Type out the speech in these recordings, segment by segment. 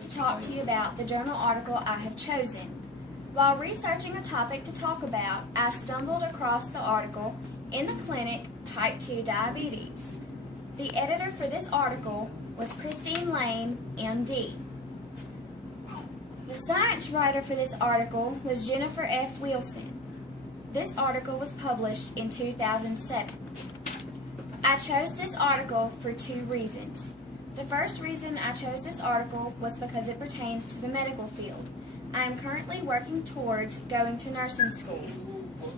to talk to you about the journal article I have chosen. While researching a topic to talk about, I stumbled across the article In the Clinic, Type 2 Diabetes. The editor for this article was Christine Lane, MD. The science writer for this article was Jennifer F. Wilson. This article was published in 2007. I chose this article for two reasons. The first reason I chose this article was because it pertains to the medical field. I am currently working towards going to nursing school.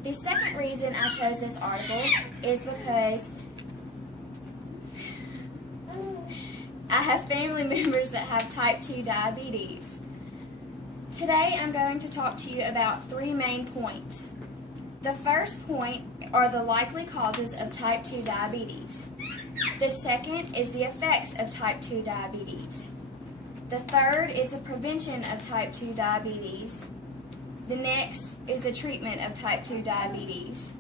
The second reason I chose this article is because I have family members that have type 2 diabetes. Today I'm going to talk to you about three main points. The first point are the likely causes of type 2 diabetes. The second is the effects of type 2 diabetes. The third is the prevention of type 2 diabetes. The next is the treatment of type 2 diabetes.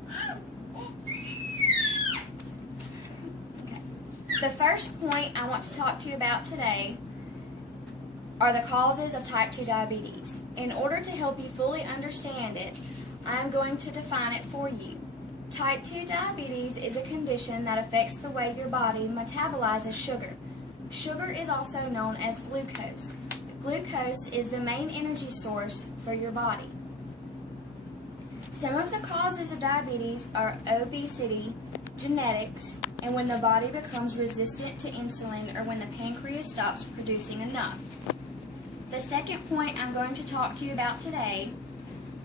The first point I want to talk to you about today are the causes of type 2 diabetes. In order to help you fully understand it, I am going to define it for you. Type 2 diabetes is a condition that affects the way your body metabolizes sugar. Sugar is also known as glucose. Glucose is the main energy source for your body. Some of the causes of diabetes are obesity, genetics, and when the body becomes resistant to insulin or when the pancreas stops producing enough. The second point I'm going to talk to you about today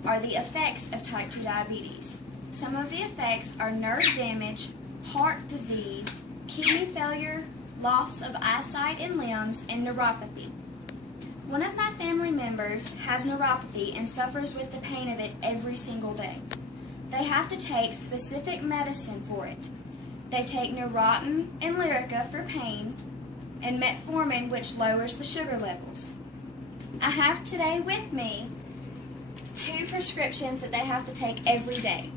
are the effects of type 2 diabetes. Some of the effects are nerve damage, heart disease, kidney failure, loss of eyesight and limbs, and neuropathy. One of my family members has neuropathy and suffers with the pain of it every single day. They have to take specific medicine for it. They take Neurontin and Lyrica for pain, and Metformin, which lowers the sugar levels. I have today with me two prescriptions that they have to take every day.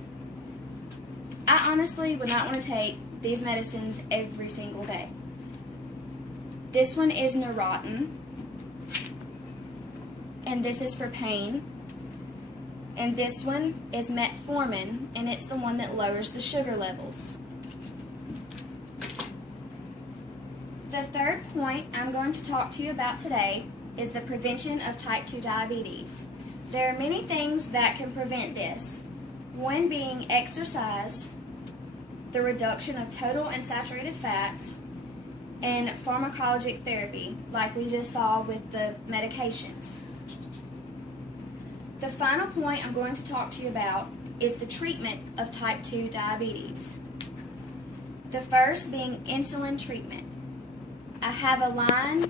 I honestly would not want to take these medicines every single day. This one is Neurontin, and this is for pain. And this one is Metformin, and it's the one that lowers the sugar levels. The third point I'm going to talk to you about today is the prevention of type 2 diabetes. There are many things that can prevent this, one being exercise, the reduction of total and saturated fats, and pharmacologic therapy, like we just saw with the medications. The final point I'm going to talk to you about is the treatment of type 2 diabetes. The first being insulin treatment. I have a line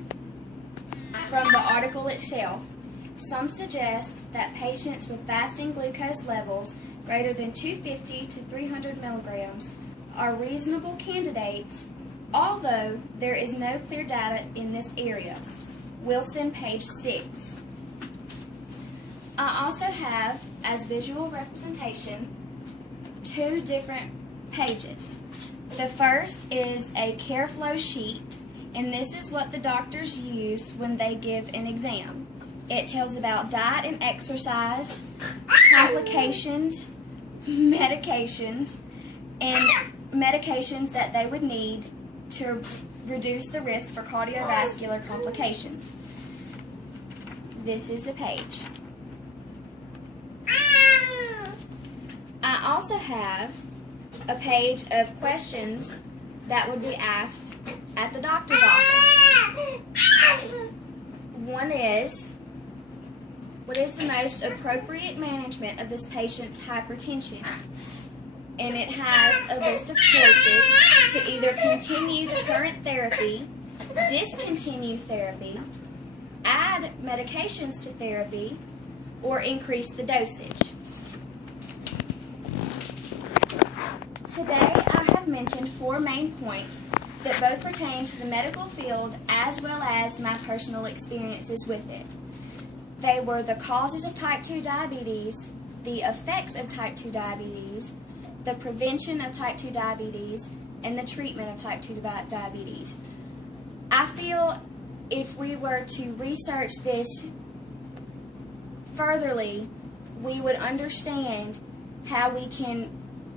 from the article itself. Some suggest that patients with fasting glucose levels greater than 250 to 300 milligrams are reasonable candidates, although there is no clear data in this area. Wilson, page 6. I also have, as visual representation, two different pages. The first is a care flow sheet, and this is what the doctors use when they give an exam. It tells about diet and exercise, complications, medications, and medications that they would need to reduce the risk for cardiovascular complications. This is the page. I also have a page of questions that would be asked at the doctor's office. One is, what is the most appropriate management of this patient's hypertension? And it has a list of choices to either continue the current therapy, discontinue therapy, add medications to therapy, or increase the dosage. Today I have mentioned four main points that both pertain to the medical field as well as my personal experiences with it. They were the causes of type 2 diabetes, the effects of type 2 diabetes, the prevention of type 2 diabetes, and the treatment of type 2 diabetes. I feel if we were to research this furtherly, we would understand how we can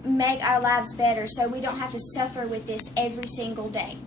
make our lives better so we don't have to suffer with this every single day.